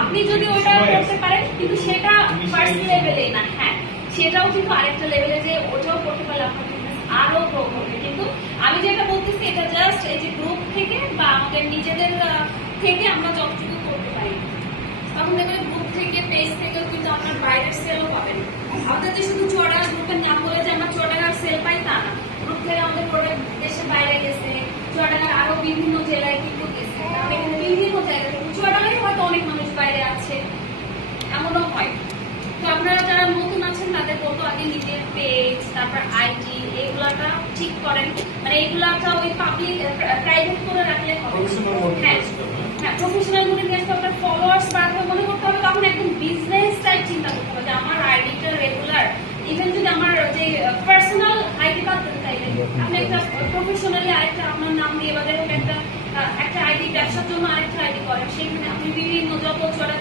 আপনি যদি ওটা করতে পারেন, কিন্তু সেটা ফার্স্ট লেভেলে না, হ্যাঁ সেটাও কিন্তু আরেকটা লেভেলে যে ওটাও করতে পারলে আপনার বিজনেস আরো গ্রো করবে। কিন্তু আমি যেটা বলতেছি এটা জাস্ট এই যে গ্রুপ থেকে বা আমাদের নিজেদের থেকে আমরা যতটুকু করতে পারি, তখন দেখবেন গ্রুপ থেকে পেজ থেকেও কিন্তু আপনার বাইরের সেলও পাবেন। আমাদের যে শুধু চুয়াডাঙ্গা গ্রুপের নাম বলে যে আমরা চুয়াডাঙ্গার সেল পাই তা না, গ্রুপ থেকে আমাদের প্রোডাক্ট দেশের বাইরে গেছে, চুয়াডাঙ্গার আরো বিভিন্ন জেলায় কিন্তু গেছে, তাহলে কিন্তু বিভিন্ন জায়গা থেকে চুয়াডাঙ্গায় হয়তো অনেক মানুষ বাইরে আছে, এমনও হয়। তো আপনারা যারা নতুন আছেন তাদের বলবো আগে নিজের পেজ, তারপর আইডি এগুলাটা ঠিক করেন, মানে এগুলাটা ওই পাবলিক প্রাইভেট করে রাখলে হবে। হ্যাঁ প্রফেশনাল মোডে নিয়ে আসতে আপনার ফলোয়ার্স বাড়াতে মনে করতে হবে, তখন একদম বিজনেস টাইপ চিন্তা করতে হবে যে আমার আইডিটা রেগুলার, ইভেন যদি আমার যে পার্সোনাল আইডি বাদ দেন তাইলে আপনি একটা প্রফেশনালি আরেকটা আপনার নাম দিয়ে বা একটা আইডি ব্যবসার জন্য আরেকটা আইডি করেন, সেখানে আপনি বিভিন্ন যত চড়া